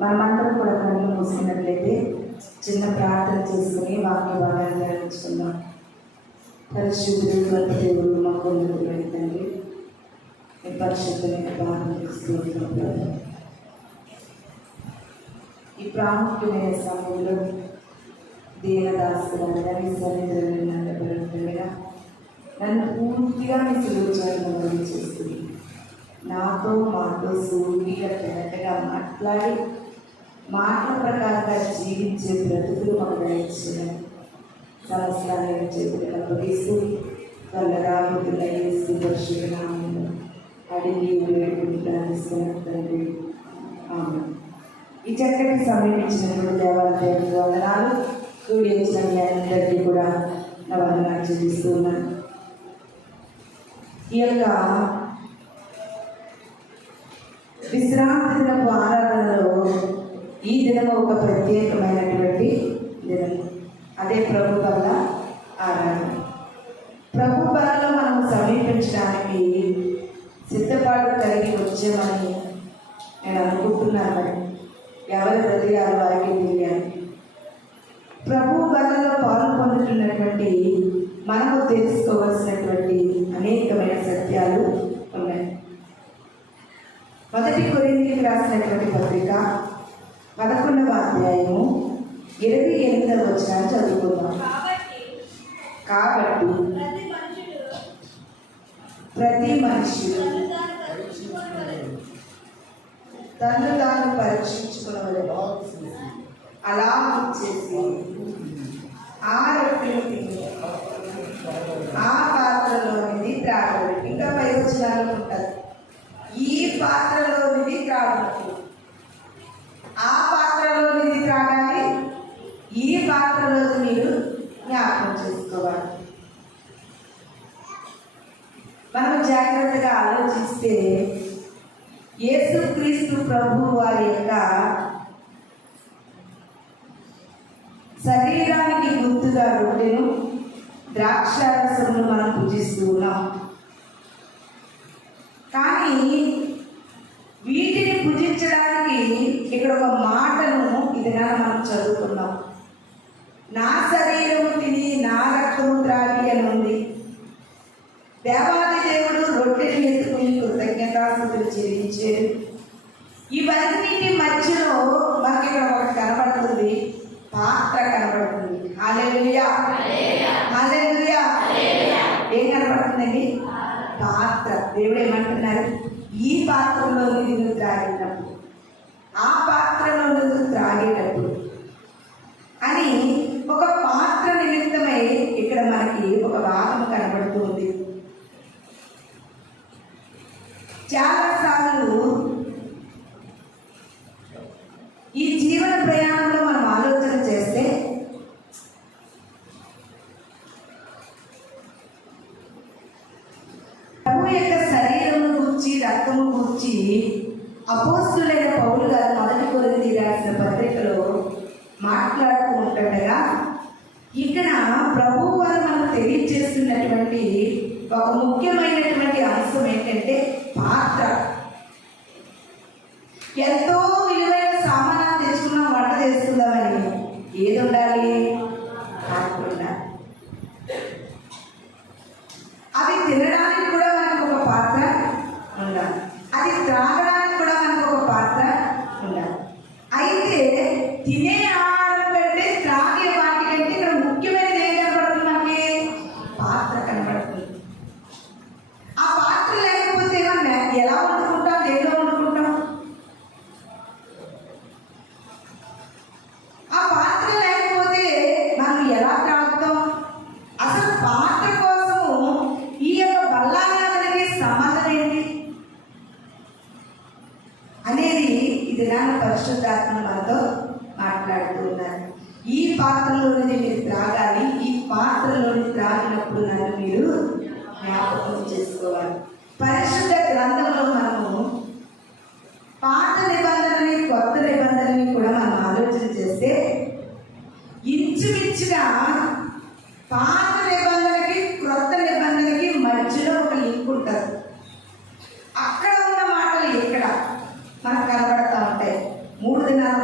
మనమందరం కూడా కళ్ళు మూసుకున్నట్లయితే చిన్న ప్రార్థన చేసుకుని వాక్య భాగాన్ని ధ్యానించుకుందాం. పరిశుద్ధుడు దేవుడు మా కొందరు తండ్రి, మీ పరిశుద్ధమైన భాగం ఈ ప్రాముఖ్యమైన సమయంలో దీనదాసులుగా మీ సన్నిధిగా నన్ను పూర్తిగా మీ సులువుచాలను చేస్తుంది. నాతో మాతో సూటిగా కరెక్ట్గా మాట్లాడి మాటల ప్రకారంగా జీవించే బ్రతుకులు మాకు దయచేయాలి. సమస్తాన్ని చేతులకు అప్పగిస్తూ వల్లరాబోతున్న యేసు పరిశుద్ధ నామములో అడిగి వేడుకుంటున్నాను తండ్రి. ఆమేన్. ఈ చక్కటి సమయం ఇచ్చినటువంటి దేవాలయానికి వందనాలు. కూడి వచ్చిన మీ అందరికీ కూడా నా వందనాలు చూపిస్తూ ఉన్నాను. ఈ యొక్క విశ్రాంతి దినపు ఆరాధనలో ఈ దినము ఒక ప్రత్యేకమైనటువంటి దినం. అదే ప్రభు బల ఆరాధన. ప్రభు బలలో మనం సమీపించడానికి సిద్ధపాటు కలిగి వచ్చామని నేను అనుకుంటున్నాను. మరి ఎవరి హృదయాలు వారికి తెలియాలి. ప్రభు బలలో పాల్పొందుతున్నటువంటి మనము తెలుసుకోవాల్సినటువంటి అనేకమైన సత్యాలు ఉన్నాయి. మొదటి కొరింథీయులకు రాసినటువంటి పత్రిక 11వ అధ్యాయము 28వ వచనాన్ని చదువుకుందాం. కాబట్టి ప్రతి మనుషుడు తను తాను పరీక్షించుకున్నవారు అలా చేసి ఆ రొట్టెను తిని ఆ పాత్రలోనిది త్రాగడు. ఇంకా పై వచనాలు ఉంటుంది. ఈ పాత్రలోనిది త్రాగదు, ఆ పాత్రలోనిది త్రాగాలి, ఈ పాత్రలో మీరు జ్ఞాపకం చేసుకోవాలి. మనం జాగ్రత్తగా ఆలోచిస్తే యేసుక్రీస్తు ప్రభు వారి యొక్క శరీరానికి గుర్తుగా రొట్టెను ద్రాక్షారసమును మనం పూజిస్తూ ఉన్నాం. కానీ వీటిని పూజించడానికి ఇక్కడ ఒక మాటను ఇదిగా మనం చదువుకున్నాం. నా శరీరము తిని నా రక్తము త్రాగి అని ఉంది. దేవాది దేవుడు రొట్టెని ఎత్తుకుని కృతజ్ఞతాస్తుతులు చెల్లించారు. ఇవన్నిటి మధ్యలో మనకి ఇక్కడ ఒకటి కనబడుతుంది, పాత్ర కనబడుతుంది. హల్లెలూయా, హల్లెలూయా. ఏం కనబడుతుందండి? పాత్ర. దేవుడు ఏమంటున్నారు? ఈ పాత్రలో నువ్వు త్రాగేటప్పుడు, ఆ పాత్రలో నువ్వు త్రాగేటప్పుడు అని ఒక పాత్ర నిమిత్తమై ఇక్కడ మనకి ఒక భాగం కనబడుతుంది. చాలాసార్లు ఈ జీవన ప్రయాణంలో మనం ఆలోచన చేస్తే ప్రభు యొక్క శరీరము గూర్చి రక్తము గూర్చి అపోస్తులైన పౌలు గారు మొదటి కొరింథీయులకు రాసిన పత్రికలో మాట్లాడుతూ ఉంటుండగా ఇక్కడ ప్రభు వారు మనకు తెలియజేస్తున్నటువంటి ఒక ముఖ్యమైనటువంటి అంశం ఏంటంటే పాత్ర. ఎంతో విలువైన సామాను తెచ్చుకున్నాం, వంట చేసుకుందామని ఏది ఉండాలి? పాత్ర ఉండాలి. అది తినడానికి కూడా మనకు ఒక పాత్ర ఉండాలి, అది త్రాగడానికి కూడా మనకు ఒక పాత్ర ఉండాలి. అయితే తినే ఆహారం కంటే త్రాగే వాటి కంటే ఇక్కడ ముఖ్యమైనది ఏం కనబడుతుంది? మనకి పాత్ర కనబడుతుంది. ఆ పాత్ర లేకపోతే ఎలా వండుకుంటాం? దేనిలో వండుకుంటాం? ఆ పాత్ర లేకపోతే మనం ఎలా త్రాగుతాం? అసలు పాత్ర కోసము ఈ యొక్క బల్లానికి సంబంధం ఏంటి అనేది ఇది నాన్న పరిశుద్ధాత్మ మనతో మాట్లాడుతూ ఉన్నారు. ఈ పాత్రలోని మీరు త్రాగాలి, ఈ పాత్రలోని త్రాగినప్పుడు నన్ను మీరు జ్ఞాపకం చేసుకోవాలి. పరిశుద్ధ గ్రంథంలో మనము పాత నిబంధనని కొత్త నిబంధనని కూడా మనం ఆలోచన చేస్తే ఇంచుమించుగా పాత నిబంధనకి క్రొత్త నిబంధనకి మధ్యలో ఒక లింక్ ఉంటుంది. అక్కడ ఉన్న మాటలు ఇక్కడ మనకు కనబడతా ఉంటాయి. 3 దినాల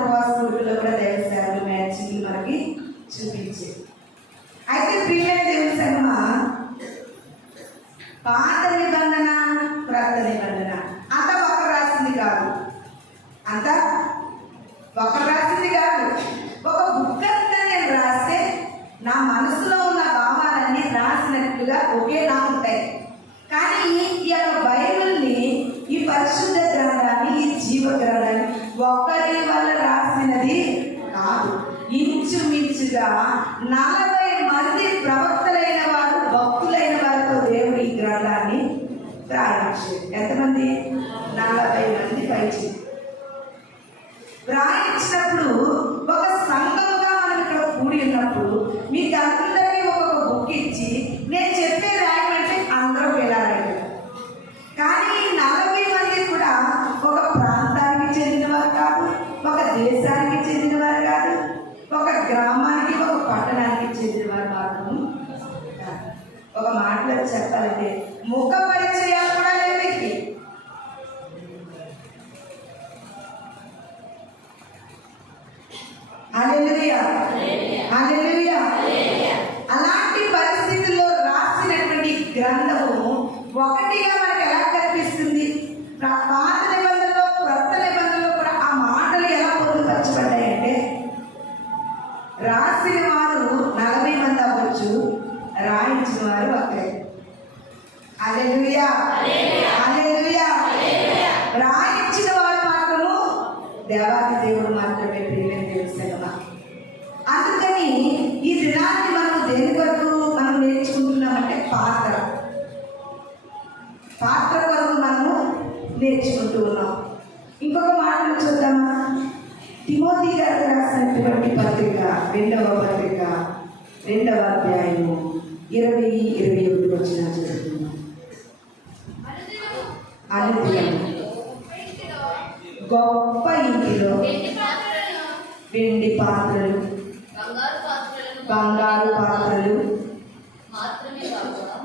ఒకరి వల్ల రాసినది కాదు. ఇంచుమించుగా 40 మంది ప్రవక్తలైన వారు, భక్తులైన వారితో దేవుడు ఈ గ్రంథాన్ని రాయించాడు. ఎంతమంది? 40 మంది పైచి రాయించినప్పుడు ఒక సంఘంగా మనం ఇక్కడ కూడి ఉన్నప్పుడు మీకు అందరికీ ఒక్కొక్క బుక్ ఇచ్చి నేను చెప్పే రాయమంటే అందరూ వెళ్ళాలి. కానీ ఈ 40 మంది కూడా ఒక ప్రాంతానికి చెందినవారు కాదు, ఒక దేశానికి చెందినవారు కాదు, ఒక గ్రామానికి ఒక పట్టణానికి చెందినవారు మాత్రం. ఒక మాటలో చెప్పాలంటే ముఖ పరిచయాలు కూడా లేవు. హల్లెలూయా, హల్లెలూయా. అలాంటి పరిస్థితుల్లో రాసినటువంటి గ్రంథము ఒకటిగా మనకు ఎలా కనిపిస్తుంది? పాత నిబంధనలో, క్రొత్త నిబంధనలో కూడా ఆ మాటలు ఎలా పొందుపరచబడ్డాయంటే రాసిన వారు 40 మంది అవ్వచ్చు, రాయించిన వారు ఒకరే. హల్లెలూయా, హల్లెలూయా. రాయించిన వారు మాత్రము దేవాది దేవుడు మాత్రమే. ప్రియమైన తెలుసా? అందుకని ఈ దినాన్ని మనం దేని వరకు మనం నేర్చుకుంటున్నామంటే పాత్ర వరకు మనము నేర్చుకుంటూ ఉన్నాం. ఇంకొక మాటలు చూద్దామా? తిమోతి గారు రాసినటువంటి పత్రిక, 2వ పత్రిక, 2వ అధ్యాయము 20-21 వచనాలు చదువుతున్నాం. అనుదినము గొప్ప ఇంటిలో వెండి పాత్రలు, బంగారు పాత్రలు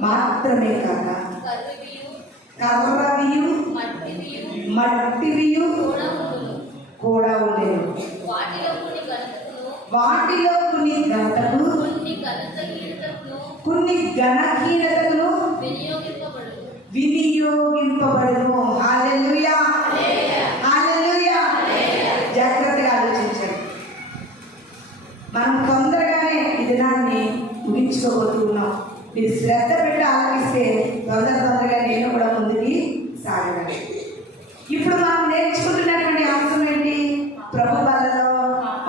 మాత్రమే కాక కర్రవియు మట్టివియు కూడా ఉండేవి. వాటిలో కొన్ని ఘనతకు, కొన్ని ఘనహీనతను వినియోగింపబడును. హల్లెలూయా, హల్లెలూయా. జాగ్రత్తగా ఆలోచించండి. మనం తొందరగానే ఈ దినాన్ని ముగించుకోబోతున్నాం. మీరు శ్రద్ధ పెట్టి ఆలోచిస్తే తొందరగా నేను కూడా ముందుకి సాగగలను. ఇప్పుడు మనం నేర్చుకుంటున్నటువంటి అంశం ఏంటి? ప్రభు బలలో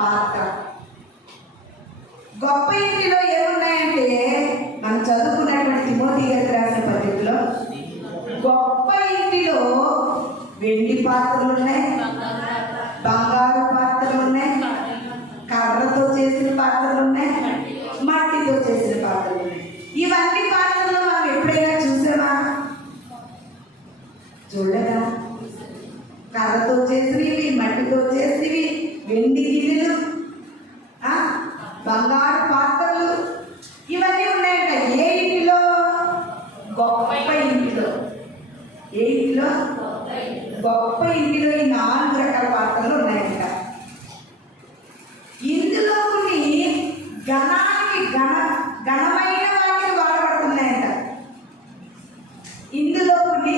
పాత్ర. గొప్ప ఇంటిలో ఏమున్నాయంటే మనం చదువుకున్నటువంటి తిమోతి గారికి రాసిన పత్రికలో గొప్ప ఇంటిలో వెండి పాత్రలు ఉన్నాయి, బంగారు పాత్రలు ఉన్నాయి, కర్రతో చేసిన పాత్రలు ఉన్నాయి, మట్టితో చేసిన పాత్రలు ఉన్నాయి. ఇవన్నీ పాత్రలు మనం ఎప్పుడైనా చూసామా? చూడలేదా? కర్రతో చేసినవి, మట్టితో చేసినవి, వెండి గిన్నెలు, బంగారు పాత్రలు, ఇవన్నీ ఉన్నాయంట. ఏ ఇంటిలో? గొప్ప ఇంటిలో. ఏ ఇంటిలో? గొప్ప ఇంటిలో ఈ 4 రకాల పాత్రలు ఉన్నాయంట. ఇందులో కొన్ని ఘనమైన వాటికి వాడబడుతున్నాయంట. ఇందులో కొన్ని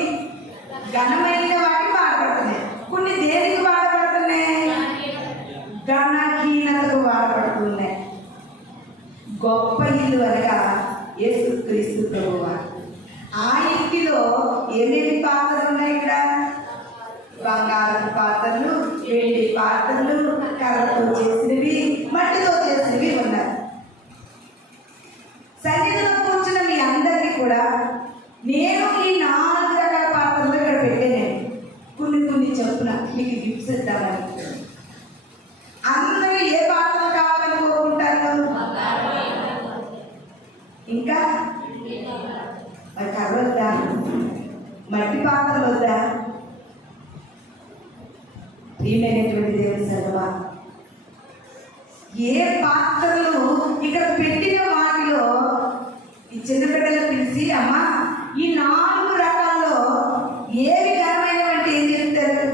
ఘనమైన వాటికి వాడబడుతున్నాయి, కొన్ని దేనికి వాడబడుతున్నాయి? ఘనహీనతకు వాడబడుతున్నాయి. గొప్ప ఇల్లు అనగా యేసుక్రీస్తు ప్రభువారు. ఆ ఇంటిలో ఏమేమి పాత్రలు ఉన్నాయి? ఇక్కడ బంగారు పాత్రలు, వెండి పాత్రలు, కర్రతో చేసినవి, మట్టితో చేసినవి ఉన్నాయి. సన్నిధిలో కూర్చున్న మీ అందరికీ కూడా నేను ఈ 4 రకాల పాత్రలు ఇక్కడ పెట్టాను. కొన్ని చెప్పున మీకు గిఫ్ట్స్ ఇద్దామని. అందరూ ఏ పాత్రలు కావాలని కోరుకుంటారు? ఇంకా మరి కర్ర వద్దా? మట్టి పాత్రలు వద్దా? ప్రియమైనటువంటి దేవుని సర్వా, ఏ పాత్రలు ఇక్కడ పెట్టిన వాటిలో ఈ చిన్న బిడ్డలు పిలిచి అమ్మా ఈ 4 రకాల్లో ఏవి ఘనమైనవంటే ఏం చెప్తారు?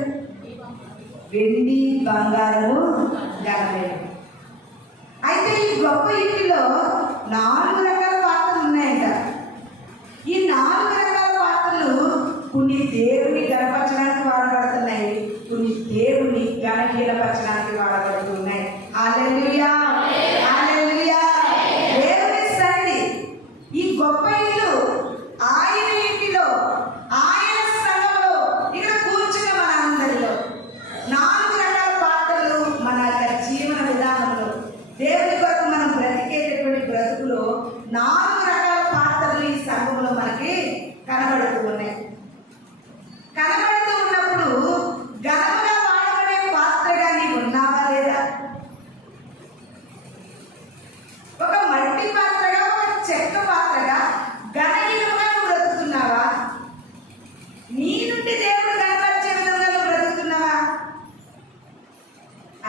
వెండి, బంగారము ఘనమైనవి. అయితే ఈ గొప్ప ఇంటిలో 4 రకాల పాత్రలు ఉన్నాయంట. ఈ 4 రకాల పాత్రలు కొన్ని దేవుని గణపరచడానికి వాడబడుతున్నాయి, కొన్ని దేవుని ఘనహీనపరచడానికి వాడబడుతున్నాయి. హల్లెలూయా, హల్లెలూయా. దేవుని సన్నిధి ఈ గొప్ప ఇల్లు, ఆయన ఇంటిలో, ఆయన స్థలంలో, ఇక్కడ కూర్చున్న మన అందరిలో 4 రకాల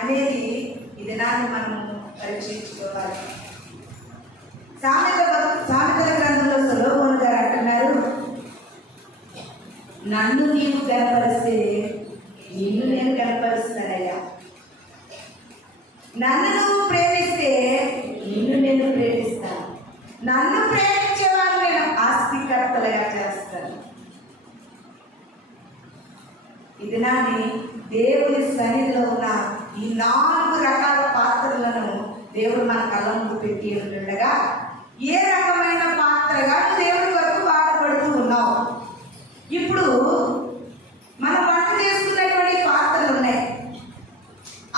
అనేది ఈ దినాన్ని మనం పరీక్షించుకోవాలి. సామెతల గ్రంథంలో సొలొమోను గారు అంటున్నారు, నన్ను నీవు కనపరిస్తే నిన్ను నేను కనపరుస్తానయ్యా. నన్ను నువ్వు ప్రేమిస్తే నిన్ను నేను ప్రేమిస్తాను. నన్ను ప్రేమించే వాళ్ళు నేను ఆస్తికర్తలుగా చేస్తాను. ఇది నాని దేవుని సన్నిధిలో ఉన్న ఈ 4 రకాల పాత్రలను దేవుడు మన కళ్ళ ముందు పెట్టి ఉండగా ఏ రకమైన పాత్రగా దేవుడి వరకు వాడబడుతూ ఉన్నావు. ఇప్పుడు మనం వంట చేసుకునేటువంటి పాత్రలు ఉన్నాయి.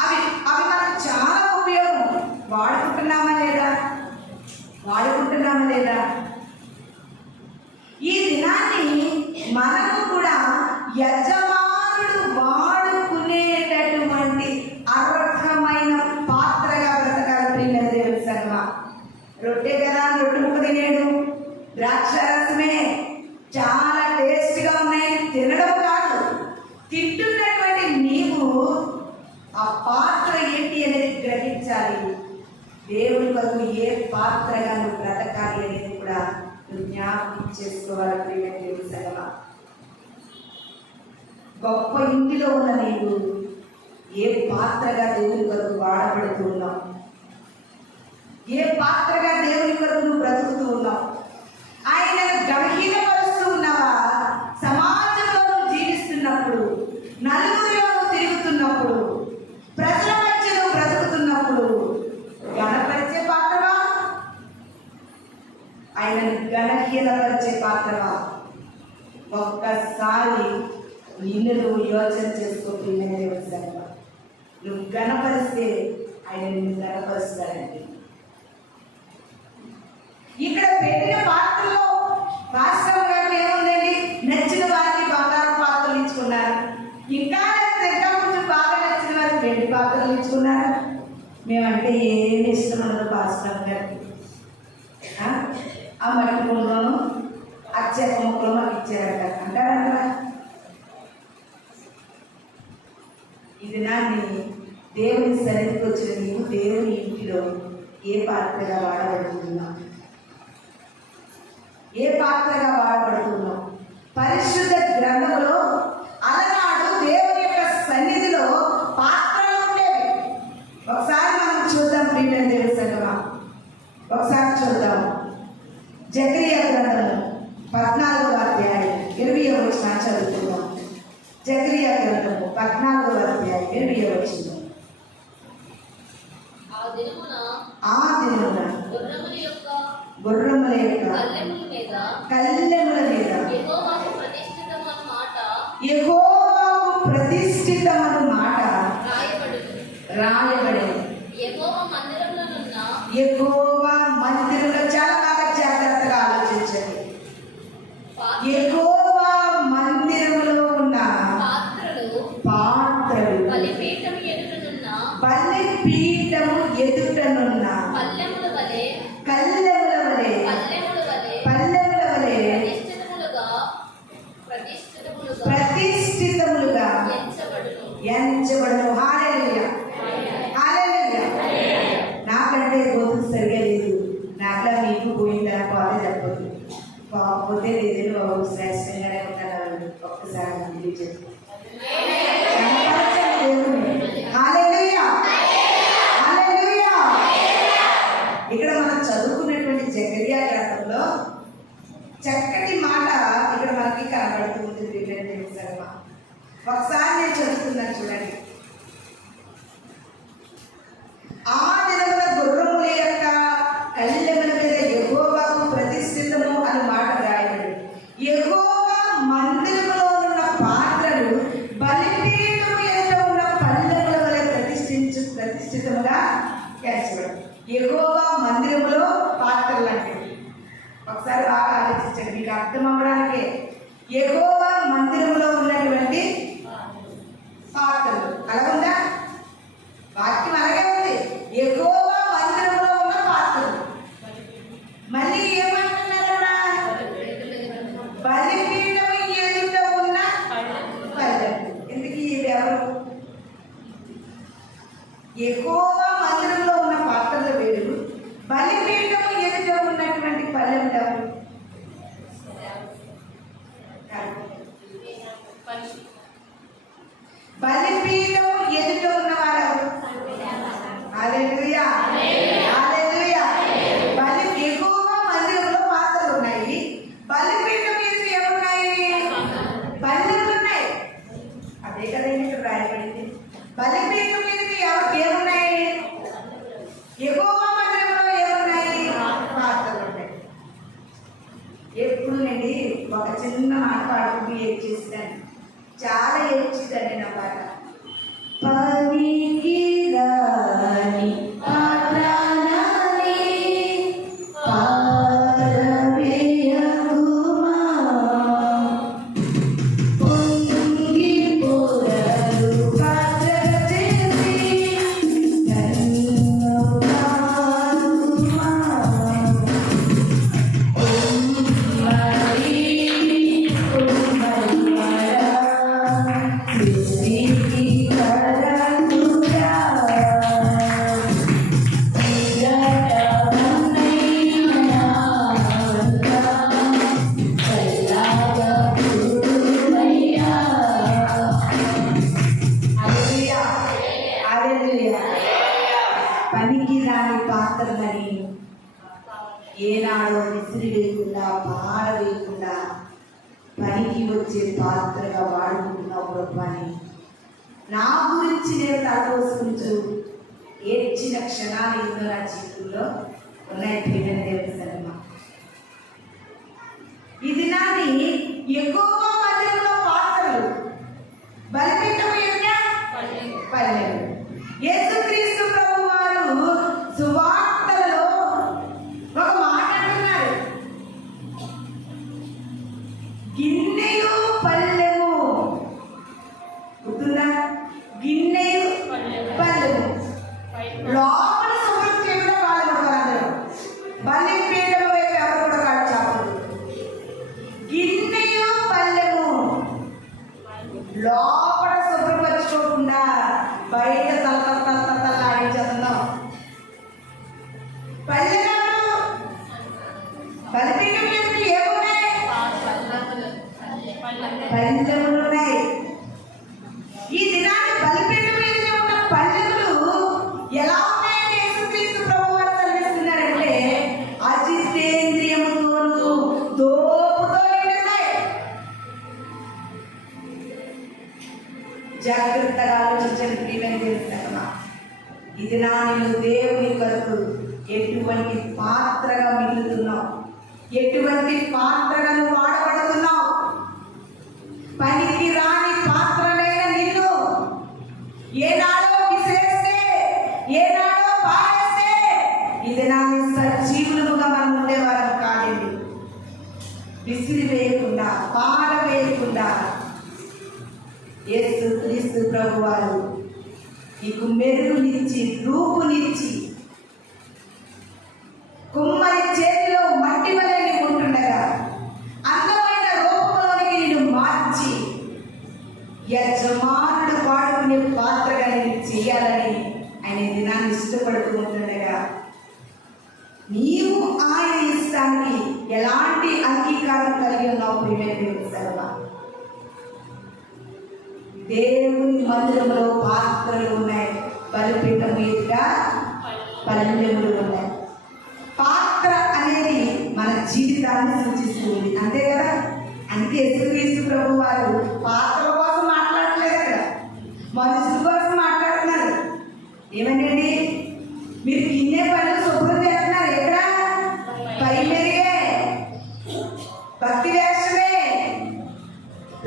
అవి మనకు చాలా ఉపయోగం. వాడుకుంటున్నామా లేదా? ఈ దినాన్ని మనము కూడా యజమానుడు వాడుకునేటటువంటి అర్హమైన పాత్రగా బ్రతకాలి. ప్రియమైన దేవుని సంగమా, రొట్టె కదా, రొట్టె ముక్క తినేడు, ద్రాక్ష రసమే చాలా టేస్ట్గా ఉన్నాయి, తినడం కాదు, తింటున్నటువంటి నీవు ఆ పాత్ర ఏంటి అనేది గ్రహించాలి. దేవుని కొరకు ఏ పాత్రగా నువ్వు బ్రతకాలి అనేది కూడా నువ్వు జ్ఞాపకం చేసుకోవాలి. ప్రియమైన దేవుని సంగమా, గొప్ప ఇంటిలో ఉన్న నీవు ఏ పాత్రగా దేవుని కొరకు వాడబడుతూ ఉన్నావు? ఏ పాత్రగా దేవుని కొరకు నువ్వు బ్రతుకుతూ ఉన్నావు? ఆయన గంభీరపరుస్తూ ఉన్నావా? సమాజంలో నువ్వు జీవిస్తున్నప్పుడు, నలుగురిలో నువ్వు తిరుగుతున్నప్పుడు, ప్రజల మధ్య నువ్వు బ్రతుకుతున్నప్పుడు గణపరిచే పాత్రవా? ఆయనను గణహీనపరిచే పాత్రవా? ఒక్కసారి నిన్ను నువ్వు యోచన చేసుకోవాలి. నువ్వు గణపరిస్తే ఆయన నిన్ను గణపరుస్తాడండి. ఇక్కడ పెట్టిన పాత్రలో పాస్టర్ గారికి ఏముందండి? నచ్చిన వారికి బంగారు పాత్రలు ఇచ్చుకున్నారు. ఇంకా కొంచెం బాగా నచ్చిన వారికి వెండి పాత్రలు ఇచ్చుకున్నారు. మేమంటే ఏమి ఇష్టం ఉండదు పాస్టర్ గారికి. ఆ మట్టి ముక్కలోను అచ్చేత ముక్కలు మాకు ఇచ్చారంట అంటారంట. ఇది నాన్ని దేవుని సన్నిధికి వచ్చిన నీవు దేవుని ఇంటిలో ఏ పాత్రగా వాడబడుతున్నావు? ఏ పాత్రగా వాడబడుతున్నావు? పరిశుద్ధ గ్రంథంలో అలనాడు దేవుని యొక్క సన్నిధిలో పాత్రలు ఉండేవి. ఒకసారి మనం చూద్దాం. ప్రియమైన దేవుని సంగమా, ఒకసారి చూద్దాం. జకరియా గ్రంథము 14వ అధ్యాయం 20వ వచనం చదువుతున్నాం. జకరియా గ్రంథము 14వ అధ్యాయం 20వ వచనం. ఆ దినమున గుర్రముల యొక్క కళ్ళెముల మీద యెహోవాకు ప్రతిష్ఠితమను మాట రాయబడెను. యెహోవా మందిరంలో చాలా బాగా జాగ్రత్తగా ఆలోచించండి. యెహోవా మందిరంలో ఉన్న పాత్రలు బలిపీఠము ఎదుటనున్న కళ్ళెముల వలె ప్రతిష్ఠితములుగా ఎంచబడును. హల్లెలూయా, హల్లెలూయా. నాకంటే గోతులు సరిగా లేదు, నాకులా మీకు పోయిందని పోతే చెప్పదు. పోతే లేదని శ్రేష్టంగానే ఉంటాను. ఒక్కసారి చెప్పు. ఇక్కడ మనం చదువుకున్నటువంటి జకరియా గ్రంథంలో చక్కటి మాట ఇక్కడ మనకి కనబడుతూ ఉంటుంది. ఒకసారి నేను చదువుతున్నాను చూడండి. ఆ దినమున గుర్రముల యొక్క కళ్ళెముల మీద యెహోవాకు ప్రతిష్ఠితము అని మాట రాయబడి, యెహోవా మందిరములో ఉన్న పాత్రలు బలిపీఠము ఎదుట ఉన్న పళ్ళెముల వలె ప్రతిష్ఠితముగా ఎంచబడి. యెహోవా మందిరములో పాత్రలు అంటే ఒకసారి బాగా ఆలోచించండి, మీకు అర్థం అవ్వడానికి. యెహోవా మందిరంలో ఉన్నటువంటి పాత్రలు అలాగుందా? వాక్యం అలాగే ఉంది. యెహోవా మందిరంలో ఉన్న పాత్రలు. మళ్ళీ ఏమంటున్నారా? బలిపీఠం ఎదుట ఉన్న పళ్ళెము. ఎందుకు ఇవి ఎవరు? యెహోవా మందిరంలో ఉన్న పాత్రలు వేరు, బలిపీఠం ఎదుట ఉన్నటువంటి పళ్ళెములు ఎవరు? బలిపీఠం ఎదుట ఉన్నవారు. హల్లెలూయా, హల్లెలూయా. యెహోవా మందిరంలో పాత్రలు ఉన్నాయి, బలిపీఠం ఎదుట ఏమున్నాయి? పళ్ళెములు ఉన్నాయి. అదే కదండి ఇక్కడ రాయబడింది. బలిపీఠం ఎదుట ఏమున్నాయి? యెహోవా మందిరంలో ఏమున్నాయి? పాత్రలు ఉన్నాయి. ఎప్పుడు నేను ఒక చిన్న మాట పాడుకుంటూ ఏడ్చేస్తాను, చాలా ఏడ్చిదండి నా పాట. పనికి రాని పాత్రలని పారవేయకుమా, పొంగి పొరలు పాత్రగా చేసి నన్ను కాకుమా. పనికి రాని పాత్రలని ఏనాడో విసిరి వేయకుండా, పార వేయకుండా పనికి వచ్చే పాత్రగా వాడుకుంటున్నావు ప్రభువాని. నా గురించి నేను తలపోసుకుంటూ ఏడ్చిన క్షణాలు ఎన్నో నా జీవితంలో ఉన్నాయి. ప్రియమైన ఈ దినాన్ని యెహోవా మందిరంలో పాత్రలు, బలిపీఠం ఎదుట పళ్ళెములు. యేసుక్రీస్తు ప్రభువారు సువార్తలలో ఒక మాట అంటున్నారు, గిన్నెయు పళ్ళెము. గుర్తుందా? గిన్నెయు పళ్ళెము. లోపల శుభ్రం చేయడం వాళ్ళు అందరూ, బలిపీఠం వైపు ఎవరు కూడా కాదు చాపలు. గిన్నెయు పళ్ళెము లోపల శుభ్రపరచుకోకుండా బయట తల్లాడించేస్తున్నాం. పళ్ళెనాడు బలిపీఠం ఎదుట ఏమున్నాయి? పళ్ళెములు ఉన్నాయి. ఈ దినాన్ని బలిపీఠం ఎదుట ఉన్న పళ్ళెములు ఎలా ఉన్నాయని యేసుక్రీస్తు ప్రభువారు సెలవిస్తున్నారంటే, అజితేంద్రియముతోను దోపుతో ఉన్నాయి. జాగ్రత్తగా ఆలోచించండి ప్రియమైన తెలుస్తామా. ఇది నా నేను దేవుని కొరకు ఎటువంటి పాత్రగా మిగులుతున్నావు, ఎటువంటి పాత్రగా నువ్వు వాడబడుతున్నావు. పనికి రాని పాత్రలైన నిన్ను ఏనాడో విసిరేస్తే, ఏనాడో పారేస్తే, ఇది నా సజీవులుగా మనం ఉండేవారం కాదండి. విసిరి వేయకుండా, పారవేయకుండా యేసుక్రీస్తు ప్రభువారు నీకు మెరుగునిచ్చి, రూపునిచ్చి, కుమ్మరి చేతిలో మట్టి వలె ఉంటుండగా అందమైన రూపంలోనికి నిన్ను మార్చి యజమానుడు వాడుకునే పాత్రగా నేను చేయాలని ఆయన దినాన్ని ఇష్టపడుతూ ఉంటుండగా, నీవు ఆయన ఇష్టానికి ఎలాంటి అంగీకారం కలిగి ఉన్నావు ప్రియమైన దేవుని సర్వా. దేవుని మందిరంలో పాత్రలు ఉన్నాయి, బలిపీఠం ఎదుట పళ్ళెములు ఉన్నాయి. పాత్ర అనేది మన జీవితాన్ని సూచిస్తుంది, అంతే కదా. అందుకే యేసుక్రీస్తు ప్రభువారు పాత్రల కోసం మాట్లాడట్లేదు, అక్కడ మనుషుల కోసం మాట్లాడుతున్నారు. ఏమనండి, మీరు గిన్నె పనులు శుభ్రం చేస్తున్నారు, ఎక్కడ? పై మెరుగే, భక్తి వేషమే,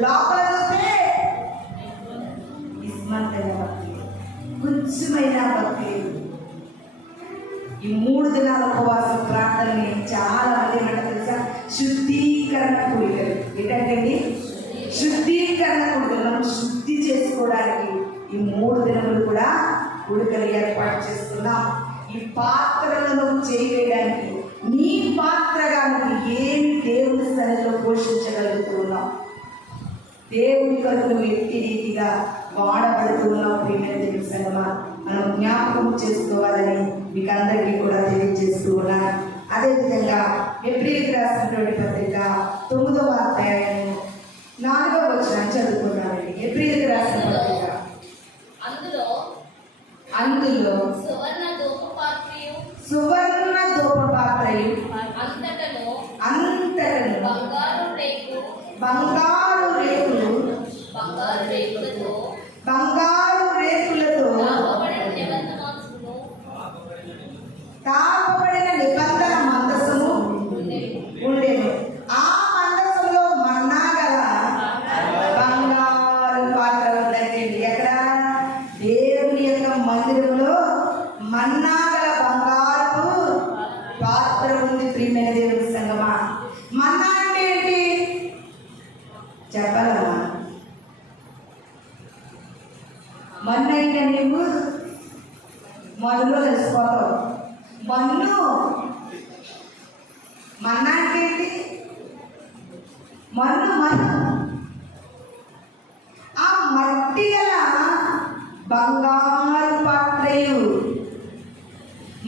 లోపల చూస్తే ఇస్మంతైన భక్తి, కొంచెమైన భక్తి. ఈ 3 దినాల ఉపవాస ప్రార్థనని చాలా మంది ఏమంటారు తెలుసా? శుద్ధీకరణ కూడికలు. ఏంటంటే శుద్ధీకరణ కూడికలు. మనం శుద్ధి చేసుకోవడానికి ఈ 3 దినములు కూడా కూడికలు ఏర్పాటు చేస్తున్నాం. ఈ పాత్రలను చేయడానికి నీ పాత్రగా నువ్వు ఏమి దేవుని సన్నిధిలో పోషించగలుగుతున్నావు, దేవుని కొరకు ఎట్టి రీతిగా వాడబడుతున్నావు ప్రియమైన దేవుని సంగమా. మనం జ్ఞాపకం చేసుకోవాలని మీకు అందరికీ కూడా తెలియజేస్తూ ఉన్నాను. అదేవిధంగా ఎబ్రియులకు రాసినటువంటి పత్రిక 9వ అధ్యాయం 4వ వచనం చదువుకున్నామండి. ఎబ్రియులకు రాసిన పత్రిక అందులో సువర్ణ ధూపపాత్రయు అంతటను బంగారు రేకులతో తాపబడిన నిబంధన మందసము ఉండేది. ఆ మందసంలో మన్నా గల బంగారు పాత్ర ఉందండి. ఎక్కడ? దేవుని యొక్క మందిరంలో మన్నా గల బంగారు పాత్ర ఉంది. ప్రియమైన దేవుని సంగమా, మన్నా అంటే ఏంటి చెప్పాలమ్మా? మన్ను అంటే నీవు మొదలు తెలిసిపోతావు. మన్ను మన్నా అంటే ఏంటి? మన్ను ఆ మట్టి గల బంగారు పాత్రయు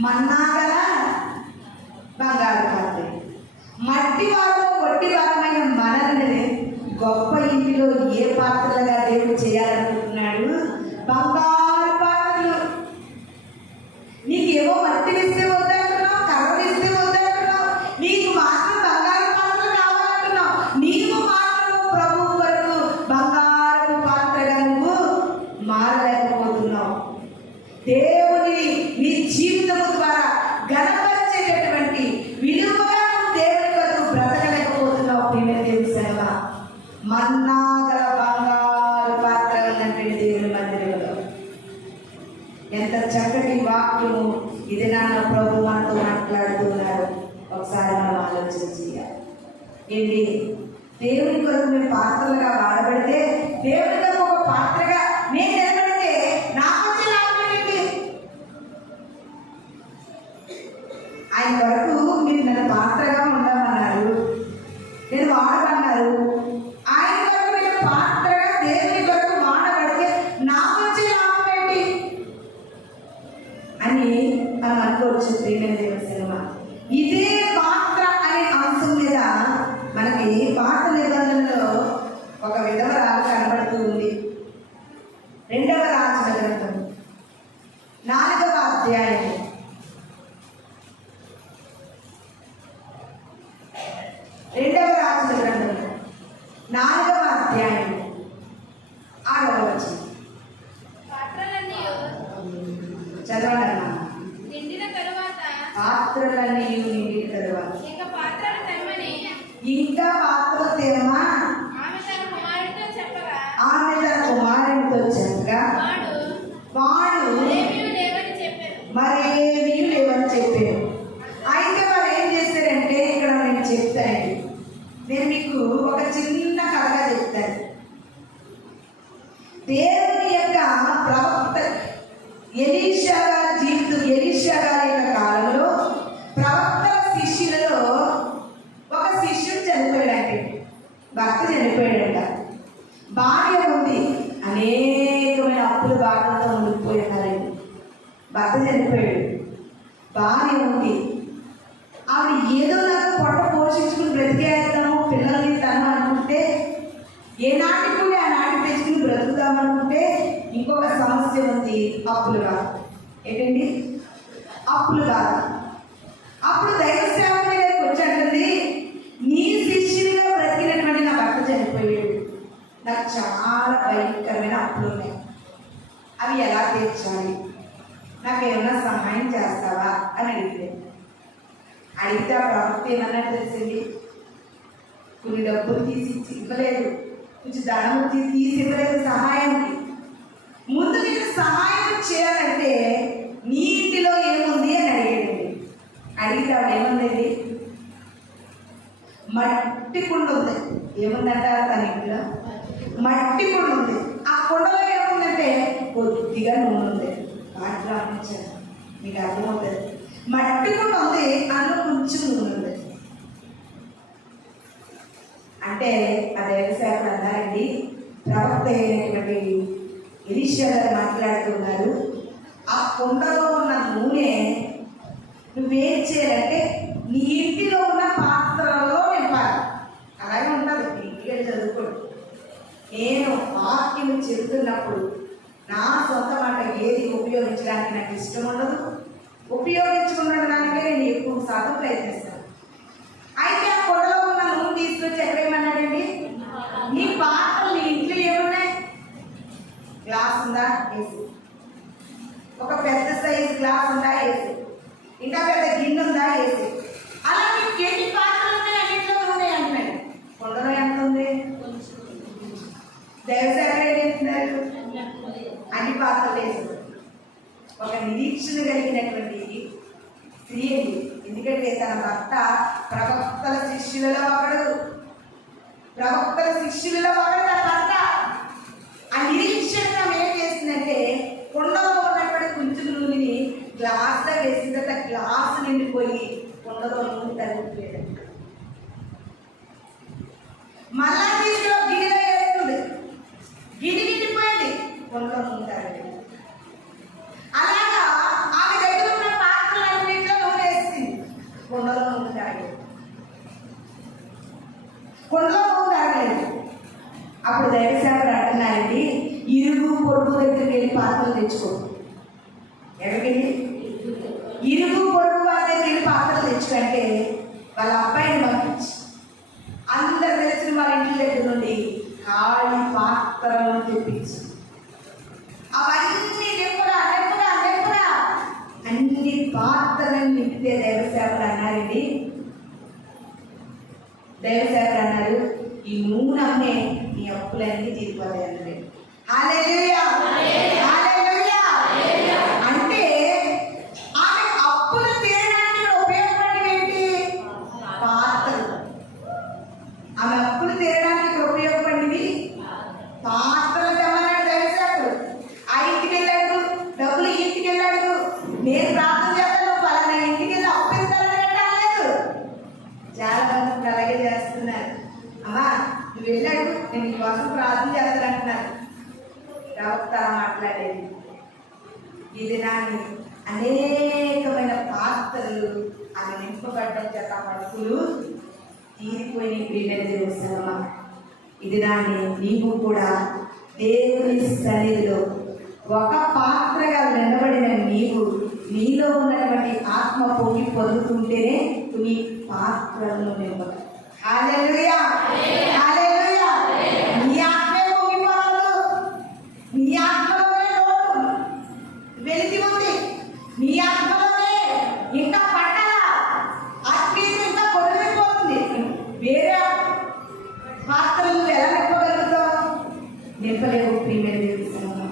మన్నా గల బంగారు పాత్రయు. మట్టి వారము కొట్టి వారమైన మనల్ని గొప్ప ఇంటిలో ఏ పాత్రలుగా దేవుడు చేయాలనుకుంటున్నాడు? బంగారు పాత్రలు. నీకేమో మట్టి ఇస్తే వద్దంటున్నావు, కర్రలు ఇస్తే వద్దంటున్నావు, నీకు మాత్రం బంగారు పాత్రలు కావాలంటున్నావు. నీవు మాత్రం ప్రభు వరకు బంగారు పాత్రగా నువ్వు మారలేకపోతున్నావు. దేవుని నీ జీవితం ద్వారా గణపరిచేటటువంటి విలువగా దేవుని కొరకు బ్రతకలేకపోతున్నావు. ప్రియమైన దేవుని సేవ మన్నా గల బంగారు పాత్ర ఉన్నటువంటి దేవుని మందిరంలో ఎంత చక్కటి వాక్యము ఇది నాన్న ప్రభు మనతో మాట్లాడుతున్నారు. ఒకసారి మనం ఆలోచన చేయాలి. ఏంటి? దేవుని కొరకు మేము పాత్రలుగా వాడబడితే, దేవుని కొరకు ఒక పాత్రగా నేను నిలబడితే నాకు వచ్చే లాభం ఏంటి? ఆయన కొరకు మీరు నన్ను పాత్రగా ఉండమన్నారు, నేను వాడమన్నారు. ఆయన కొరకు నేను పాత్రగా దేవుని కొరకు వాడబడితే నాకు వచ్చే లాభం ఏంటి అని మనం అనుకోవచ్చు. ప్రియమైన దేవుని సినిమా ఇదే పాత్ర అనే అంశం మీద మనకి పాత నిబంధనలో ఒక విధవరాలు కనబడుతూ ఉంది. 2వ రాజుల గ్రంథం 4వ అధ్యాయం 2వ రాజుల గ్రంథం 4వ అధ్యాయం 6వ వచనం చదవండి. పాత్రలన్నీ నిండిన తరువాత ఇంకా పాత్రలు తేమా ఆమె తన కుమారునితో చెప్పగా వాడు మరేమీ లేవని చెప్పారు. అయితే వారు ఏం చేశారంటే, ఇక్కడ నేను చెప్తానండి, నేను మీకు ఒక చిన్న కథగా చెప్తాను. దేవుని యొక్క ప్రవక్త ఎలీషా గారి జీవితం, ఎలీషా గారి యొక్క కాలంలో ప్రవక్తల శిష్యులలో ఒక శిష్యుడు చనిపోయాడంటే, భర్త చనిపోయాడంట. భార్య ఉంది, అనేకమైన అప్పుల బాధలతో ఉండిపోయినారండి. భర్త చనిపోయాడు, భార్య ఉంది. ఆవిడ ఏదోలాగా పొట్ట పోషించుకుని బ్రతికేద్దాము పిల్లల్ని తను అనుకుంటే, ఏనాటికి కూడా ఆనాటి తెచ్చుకుని బ్రతుకుదామనుకుంటే ఇంకొక సమస్య ఉంది, అప్పులు కాదు. ఏంటండి? అప్పులు కాదు. అప్పుడు దైవ సేవకుని దగ్గరికి వచ్చి, నీ శిష్యుడిగా బ్రతికినటువంటి నా భర్త చనిపోయాడు, నాకు చాలా భయంకరమైన అప్పులు ఉన్నాయి, అవి ఎలా తీర్చాలి, నాకేమైనా సహాయం చేస్తావా అని అడిగితే ఆ ప్రవక్త ఏమన్నట్టు తెలిసింది, కొన్ని డబ్బులు తీసి ఇవ్వలేదు, కొంచెం ధనము తీసి ఇవ్వలేదు సహాయానికి. ముందు నీకు సహాయం చేయాలంటే నీ ఇంటిలో ఏముంది అని అడిగాడండి. అడిగితే ఆవిడ ఏముందండి? మట్టి కుండ ఉంది. ఏముందంటారు తన ఇంట్లో? మట్టి కుండ ఉంది. ఆ కుండలో ఏముందంటే కొద్దిగా నూనె ఉంది. వాటిలో అనిపించాను, మీకు అర్థమవుతుంది. మట్టి కుండ ఉంది, అందులో కొంచెం నూనె ఉంది. అంటే ఆ దేవసేవకుడు అన్నారండి, ప్రవక్త అయినటువంటి ఎలీషా గారు మాట్లాడుతున్నారు, ఆ కుండలో ఉన్న నూనె నువ్వేం చేయాలంటే నీ ఇంటిలో ఉన్న పాత్రలో నింపాలి. అలాగే ఉంటుంది. నీ ఇంటికి వెళ్ళి చదువుకోండి. నేను వాక్యం చెబుతున్నప్పుడు నా సొంత మాట ఏది ఉపయోగించడానికి నాకు ఇష్టం ఉండదు. ఉపయోగించుకున్నదానికే నేను ఎక్కువ శాతం ప్రయత్నిస్తాను. అయితే ఆ కుండలో ఉన్న నూనె తీసుకొచ్చి ఎక్కడేమన్నాడండి, నీ పాత్రలు నీ ఇంట్లో ఏమున్నాయి? గ్లాస్ ఉందా? వేసి. ఒక పెద్ద సైజు గ్లాస్ ఉందా? వేసి. ఇంకా పెద్ద గిన్నె ఉందా? వేసి. అలా మీకు ఎన్ని పాత్రలు ఉన్నాయి? అన్నింటిలో నూనె అంటున్నాడు. కుండలో ఎంత ఉంది? దైవసేవలు ఏం చెప్తున్నారు? అన్ని పాత్రలు వేసారు. ఒక నిరీక్షణ కలిగినటువంటి స్త్రీ అండి. ఎందుకంటే తన భర్త ప్రవక్తల శిష్యులలో ఒకడు తన భర్త. ఆ నిరీక్షణ ఏం చేసిందంటే కుండలో ఉన్నటువంటి కొంచెం నూనెని గ్లాస్లో వేసిన తర్వాత గ్లాసు నిండిపోయి కుండలో నూనె తగ్గిపోయాడు. మళ్ళా తీసుకుని గిన్నెలో వేస్తుంది, గిన్నె నిండిపోయింది, కుండలో నూనె తగ్గిపోయింది. అలాగా ఆమె దగ్గర ఉన్న పాత్రలన్నింటిలో నూనె వేసింది, కుండలో నూనె తాగలేదు. అప్పుడు దైవసేవకుడు అంటున్నారండి, ఇరుగు పొరుగు దగ్గరికి వెళ్ళి పాత్రలు తెచ్చుకో. ఎవరికి? ఇరుగు పొరుగు వాళ్ళ దగ్గరికి వెళ్ళి పాత్రలు తెచ్చుకంటే వాళ్ళ అబ్బాయిని పంపించి అందరు తెలిసిన వాళ్ళ ఇంటి దగ్గర నుండి ఖాళీ పాత్రలను తెప్పించి అవన్నీ నెప్పుడా అన్ని పాత్రలను నింపితే దైవసేవకుడు అన్నారండి, దైవసేవకుడు అన్నారు, ఈ నూనె అమ్మే నీ అప్పులన్నీ తీరిపోతాయి అన్నది. హల్లెలూయా, హల్లెలూయా. అంటే ఆమె అప్పులు తీరడానికి ఉపయోగపడేది ఏంటి? పాత్రలు. ఆమె అప్పులు తీరడానికి ఉపయోగపడింది పాత్రలు తెమ్మన్నాడు దైవసేవకుడు. ఆ ఇంటికి వెళ్ళాడు, డబ్బులు ఇంటికి వెళ్ళాడు, నేను ప్రార్థన చేస్తాను, పలానా ఇంటికి వెళ్ళి అప్పు ఇస్తానని పెట్టలేదు. చాలా మంది అలాగే చేస్తున్నారు. అమ్మా నువ్వు వెళ్ళాడు, నేను నీ కోసం ప్రార్థన చేస్తానంటున్నారు. ప్రవక్త మాట్లాడేది ఇది నాని అనేకమైన పాత్రలు ఆమె నింపబడ్డం చేత మనుషులు తీరిపోయిన ప్రియమైన దేవుసమ్మా. ఇది నాని నీవు కూడా దేవుని సన్నిధిలో ఒక పాత్రగా నిలబడిన నీవు నీలో ఉన్నటువంటి ఆత్మ పొంగి పొందుతుంటేనే నీ పాత్రలను నింపగలవు. హల్లెలూయా, హల్లెలూయా. నీ ఆత్మే పొంగిపోవాలి. నీ ఆత్మలోనే లోటు వెలితి ఉంది. నీ ఆత్మలోనే ఇంకా పట్టణ ఆత్మీయత ఇంకా పొందిపోతుంది. వేరే పాత్రలు ఎలా నింపగలుగుతావు? నింపలేవు ప్రియమైన దేవుని.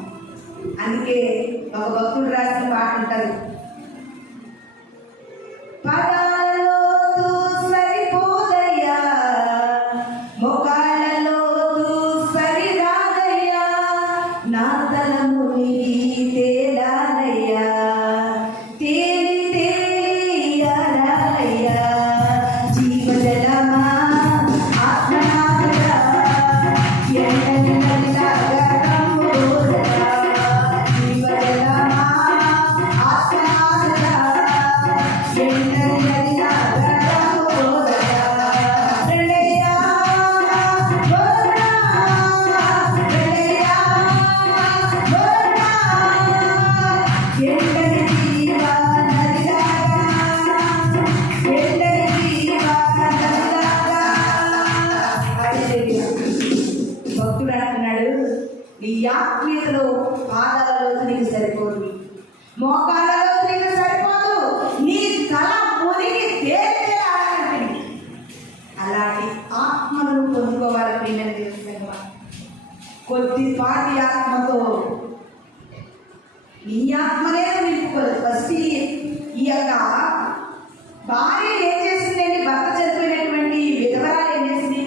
అందుకే ఒక భక్తుడు రాసిన పాట ఉంటుంది, పదాలలోతు సరిపోదయ్యా, మొకాళ్ళలోతు సరిరాదయ్యా, నా తలము తేలాలయ్యా, తేలియాలయ్యా, జీవజలమా ఆత్మనాథుడా, ఎండలాగా కమ్ముకోదరా, జీవజలమా ఆత్మనాథుడా, ఎండలాగా కమ్ముకోదరా, రెండయ్యా గోరా, రెండయ్యా గోరా, ఎండని జీవా నదిలాగా, ఎండని జీవా నదిలాగా. భక్తుడు అంటున్నాడు, నీ ఆత్మీయతలో పాదాలలో నీకు సరిపోదు, మోకాళ్ళలో నీకు సరిపోదు, నీ తల మునిగి తేలియాలంటుంది. అలాంటి ఆత్మను పొందుకోవాలి ప్రియమైన దేవుని. కొద్దిపాటి ఆత్మతో నీ ఆత్మనే నింపుకోలేదు. ఫస్ట్ ఈ యొక్క భార్య ఏం చేసిందండి? భర్త చనిపోయినటువంటి విధవరాలు ఏం చేసింది?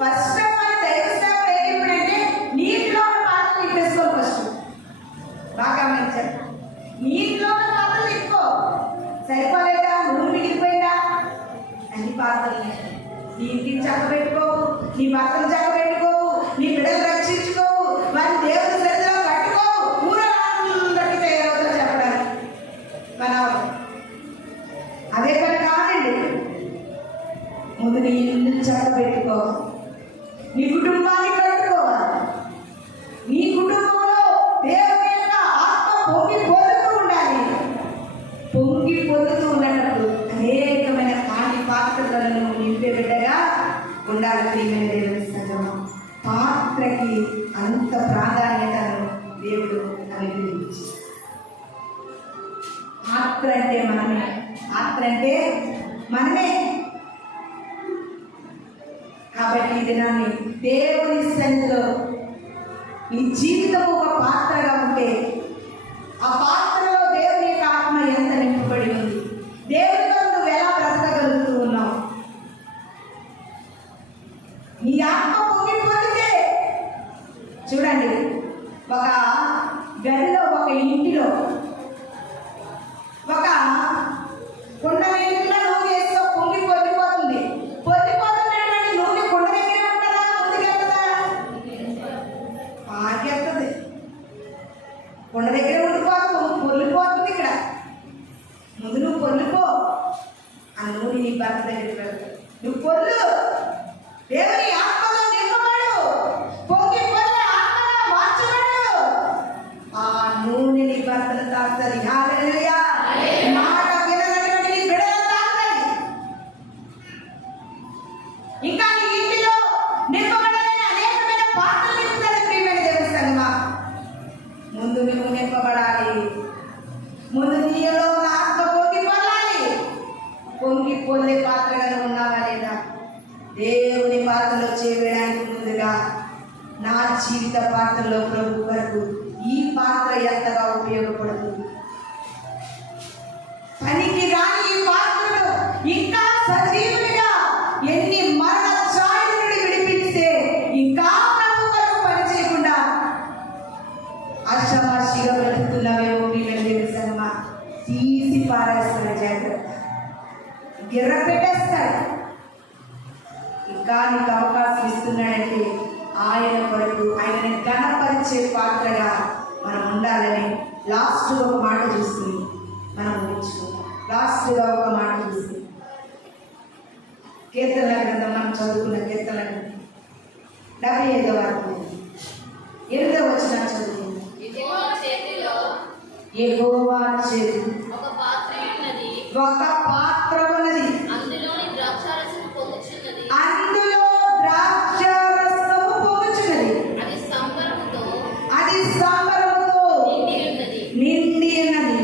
ఫస్ట్ ఆఫ్ ఆల్ దైవసేవకుడు ఏం చెప్పాడంటే నీటిలో ఉన్న పాత్రలు నింపేసుకోవాలి. ఫస్ట్ బాగా గమనించారు. నీటిలో ఉన్న పాత్రలు నింపుకో. సరిపోలేదా? నూనె మిగిలిపోయిందా? అన్ని పాత్రలు నీ ఇంటిని చక్కబెట్టుకోవు, నీ భర్తను చక్కబెట్టుకోవు, నీ బిడ్డలు రక్షించుకోవు, వారి దేవుని సరిధిలో కట్టుకోవు. ఊరందరికీ తయారవుతా చెప్పడానికి ముందు నీ ఇల్లు చక్కబెట్టుకోవాలి, నీ కుటుంబాన్ని కట్టుకోవాలి. నీ కుటుంబంలో దేవుని యొక్క ఆత్మ పొంగి పొందుతూ ఉండాలి. పొంగి పొందుతూ ఉన్నప్పుడు అనేకమైన కాని పాత్రలను నింపే బిడ్డగా ఉండాలి. ప్రియమైన దేవుని సంగమా, పాత్రకి అంత ప్రాధాన్యతను దేవుడు అనుగ్రహించి, పాత్ర అంటే మనమే, పాత్ర అంటే మనమే. కాబట్టి ఈ దినాన్ని దేవుని సన్నిధిలో నీ జీవితం ఒక పాత్రగా ఉంటే ఆ పాత్రలో దేవుని యొక్క ఆత్మ ఎంత నింపబడి ఉంది, దేవునితో నువ్వు ఎలా బ్రతకగలుగుతూ ఉన్నావు. నీ ఆత్మ పొంగిపోతే చూడండి, ఒక గదిలో ఒక ఇంటిలో ఒక కుండ నీటిలో నూనె వేస్తూ పొంగి పొంగిపోతుంది. పొంగిపోతున్నటువంటి నూనె కుండ దగ్గర ఉంటుందా, ముందుకెళ్తుందా? పాకెళ్తుంది. కుండ దగ్గర ఉండిపోతుంది, పొర్లిపోతుంది. ఇక్కడ ముందు నువ్వు పొర్లిపో, ఆ నూనె నీ భర్త దగ్గరికి వెళ్తుంది. నువ్వు పొర్లు, దేవుని ఆత్మలో నింపబడు, పొంగి పొర్లి ఆత్మగా మార్చబడు. ఆ నూనె నీ భర్తను తాకుతుంది. హల్లెలూయా. మాట విననటువంటి నీ బిడ్డలను తాకుతుంది. ఇంకా నీ ఇంటిలో నింపబడలేని అనేకమైన పాత్రలు నింపుతుంది. ప్రియమైన దేవుని సంగమా, ముందు నువ్వు నింపబడాలి. ముందు నీలో ఆత్మ పొంగి పొర్లాలి. పొంగి పొర్లే పాత్రగా ఉన్నావా లేదా? దేవుని పాత్రలో చేయడానికి ముందుగా నా జీవిత పాత్రలో ప్రభు వరకు ఈ పాత్ర ఎంతగా ఉపయోగపడుతుంది. పనికి రాని ఈ పాత్రను ఇంకా సజీవునిగా ఎన్ని మరణ ఛాయల నుండి విడిపిస్తే ఇంకా ప్రభు వరకు పని చేయకుండా ఆశామాషిగా బ్రతుకుతున్నావేమో. సంగమా, తీసి పారేస్తాడు, జాగ్రత్త, గిర్ర పెట్టేస్తాడు. ఇంకా నీకు అవకాశం ఇస్తున్నాడంటే ఆయన కొరకు ఆయనని ఘనపరిచే పాత్రగా మనం ఉండాలని లాస్ట్గా ఒక మాట చూస్తుంది మనం ఊహించుకుంటాం. లాస్ట్గా ఒక మాట చూస్తుంది కీర్తనల గ్రంథం, మనం చదువుకున్న కీర్తనల గ్రంథం 75వ అధ్యాయం 8వ వచనం చదువుకుందాం. యెహోవా చేతిలో ఒక పాత్ర ఉన్నది, అందులో ద్రాక్షారసము పొంగుచున్నది, అది సంబరముతో నిండి ఉన్నది.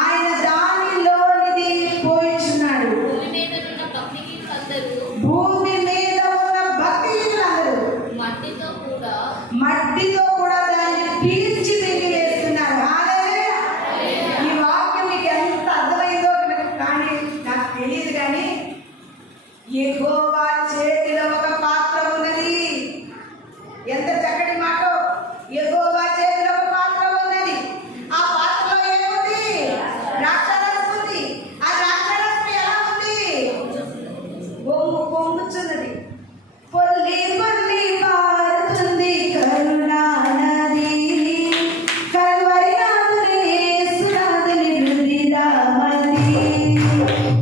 ఆయన దానిలోనిది పోయిచున్నాడు. భూమి మీద ఉన్న భక్తిహీనులందరూ మట్టితో కూడా దాన్ని పీల్చి మింగివేస్తున్నారు. ఈ వాక్యం మీకు ఎంత అర్థమైందో కానీ నాకు తెలియదు. కానీ యెహోవా చేతిలో ఒక పాత్ర ఉన్నది. ఎంత చక్కటి మాట! యెహోవా చేతిలో ఒక పాత్ర ఉన్నది. ఆ పాత్రలో ఏముంది? ద్రాక్షారసం ఉంది. ఆ ద్రాక్షారసం ఎలా ఉంది? పొంగుచున్నది, పొల్లి పొల్లి పారుతుంది కరుణా నది. కల్వరి నాదుని యేసునాథుని హృదయమది.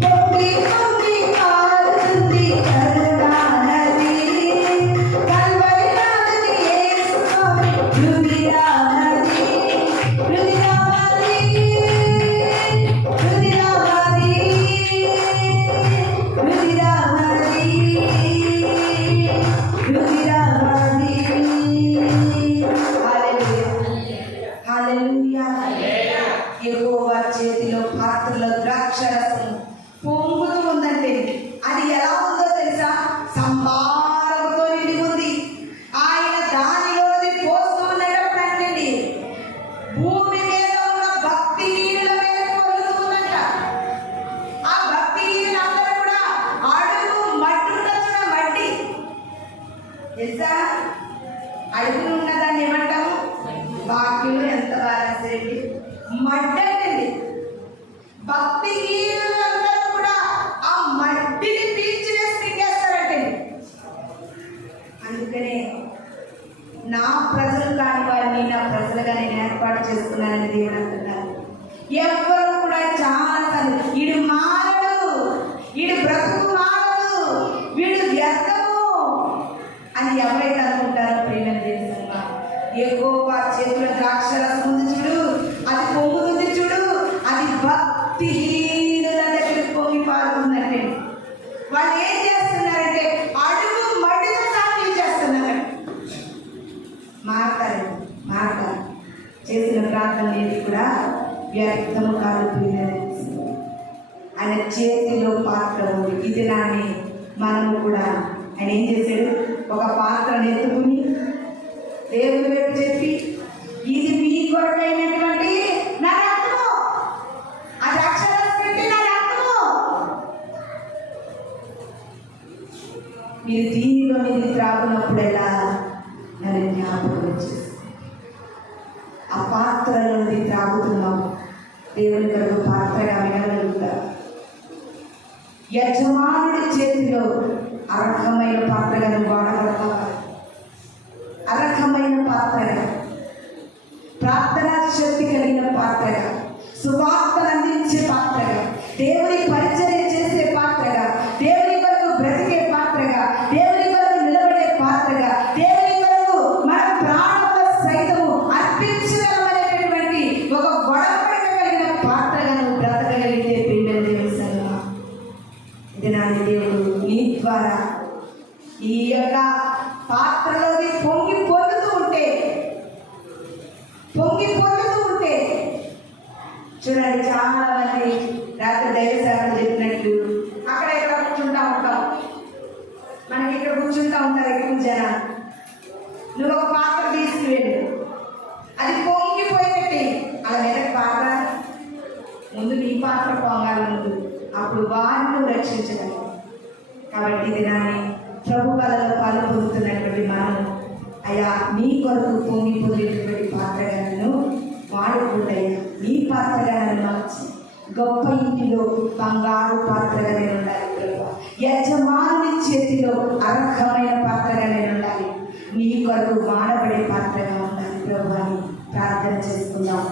పొంగి పొంగి పారుతుంది కరుణా నది. కల్వరి నాదుని యేసునాథుని హృదయమది. హృదయమది, హృదయమది, యెహోవా చేతిలో పాత్రలో ద్రాక్షరసం పొంగుతూ ఉందంటే అది ఎలా ఉందో తెలుసా? సంభారముతో నిండి ఉంది. ఆయన దానిలోది పోస్తూ ఉన్నప్పుడు అంటండి, భూమి మీద ఉన్న భక్తిహీనుల మీద పొందుతుందంట. ఆ భక్తిహీనులందరూ కూడా అడుగు మట్టి ఉండొచ్చిన మట్టి తెలుసా? అడుగులు ఉన్నదాన్ని ఏమంటాము? వాక్యం ఎంత బాగా రాశారండి, మట్టి అండి. భక్తిహీనులందరూ కూడా ఆ మట్టిని పీల్చివేసి మింగేస్తారంటే. అందుకనే నా ప్రజలు కాని వారిని నా ప్రజలుగా నేను ఏర్పాటు చేసుకున్నానని దేవుడు అంటున్నారు. ఎవరు కూడా చాలా ఈడు మారడు, వీడు బ్రతుకు మారదు, వీడు వ్యర్థము అని ఎవరైతే అనుకుంటారో ప్రేమను చేస్తున్నా యెహోవా చేతిలో ద్రాక్షరసం ఉంది చూడు, అది పొంగుతుంది చూడు, అది భక్తిహీనుల దగ్గరికి పొంగి పారుతుందంటే వాళ్ళు ఏం చేస్తున్నారంటే అడుగు మడుగు సాధ్యం చేస్తున్నారు. మారతారు చేసిన ప్రార్థన ఏది కూడా వ్యర్థము కాదు. ఆయన చేతిలో పాత్ర ఉంది. ఇది నాని మనము కూడా ఆయన ఏం చేశాడు, ఒక పాత్రను ఎత్తుకుని దేవుని వైపు చెప్పి ఇది మీ కొరకైనటువంటి నా రక్తము, అది అక్షరాలు పెట్టి నా రక్తము, మీరు దీనిలో మీరు త్రాగునప్పుడెలా నన్ను జ్ఞాపకం వచ్చేసి ఆ పాత్రలో త్రాగుతున్నాము. దేవుని కొరకు పాత్రగా వినగలుగుతారు. యజమానుడి చేతిలో అర్హమైన పాత్రగా వాడబడతావా? అర్హమైన పాత్రగా, ప్రార్థనా శక్తి కలిగిన పాత్రగా, సువార్తను అందించే పాత్రగా, దేవుని పరిచర్య చేసే పాత్రగా, దేవుని కొరకు బ్రతికే పాత్రగా, దేవుని కొరకు నిలబడే పాత్రగా, దేవుని కొరకు మన ప్రాణముల సైతము అర్పించగలమనేటటువంటి ఒక గొడవపడిక కలిగిన పాత్రగా నువ్వు బ్రతకగలిగితే ప్రియమైన దేవుని సంగమా, ఇది నాని దేవుడు నీ ద్వారా ఈ యొక్క పాత్రలోకి పొంగి పొందుతూ ఉంటే చూడండి, చాలా మంది రాత్రి దైవ సేవలు చెప్పినట్టు అక్కడ ఇక్కడ కూర్చుంటా ఉంటాం. మనకి ఇక్కడ కూర్చుంటా ఉంటారు ఎక్కువ జనం. నువ్వు ఒక పాత్ర తీసుకువెళ్ళు, అది పొంగిపోయేటట్టు అలా వెనక పాత్ర ముందు నీ పాత్ర పొంగాలి ముందు, అప్పుడు వారిని నువ్వు రక్షించగలవు. కాబట్టి ఇది నాని ప్రభు కళలో పాలు పొందుతున్నటువంటి మనము అయ్యా నీ కొరకు పొంగిపోయేటువంటి పాత్రగా నన్ను వాడుకుంటయ్యా, నీ పాత్రగా నన్ను మార్చి గొప్ప ఇంటిలో బంగారు పాత్రగా నేను ఉండాలి ప్రభు. యజమానుని చేతిలో అర్హమైన పాత్రగా నేను ఉండాలి, నీ కొరకు వాడబడే పాత్రగా ఉండాలి ప్రభు అని ప్రార్థన చేసుకుందాం.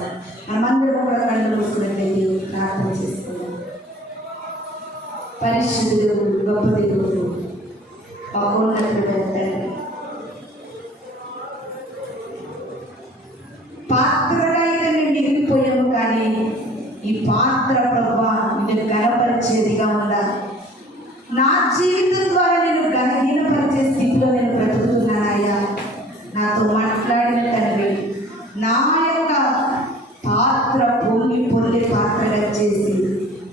మనమందరం కూడా కళ్ళు మూసుకున్నట్లయితే ప్రార్థన చేసుకుందాం. పరిశుద్ధుడు, గొప్ప దేవుడు, మహోన్నతుడు తండ్రి, పాత్రగా అయితే మేము మిగిలిపోయాము, కానీ ఈ పాత్ర ప్రభువా నిన్ను ఘనపరిచేదిగా ఉందా? నా జీవితం ద్వారా నేను ఘనహీనపరిచే స్థితిలో నేను బ్రతుకుతున్నానయ్యా. నాతో మాట్లాడిన తండ్రి, నా యొక్క పాత్ర పొంగే పాత్రగా చేసి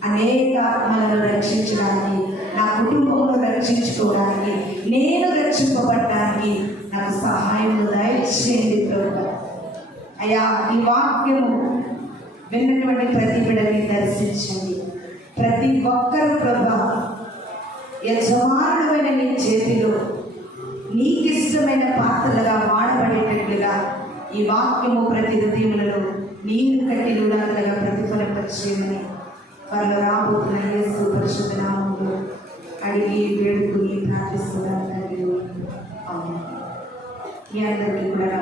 అనేక ఆత్మలను రక్షించడానికి, నా కుటుంబంలో రక్షించుకోవడానికి, నేను రక్షింపబడడానికి నాకు సహాయం దయచేయండి ప్రభు. అయ్యా ఈ వాక్యము విన్నటువంటి ప్రతి బిడ్డని దర్శించండి. ప్రతి ఒక్కరు ప్రభా యజమానుడైన నీ చేతిలో నీకు ఇష్టమైన పాత్రలుగా వాడబడేటట్లుగా ఈ వాక్యము ప్రతి హృదయములలో నీరు కట్టి నుడాలుగా ప్రతిఫలింపచేయమని వారు రాబోతున్న యేసు పరిశుద్ధ నామములో అడిగి వేడుకుని ప్రార్థిస్తున్నాను తండ్రి. అవును, మీ అందరికీ కూడా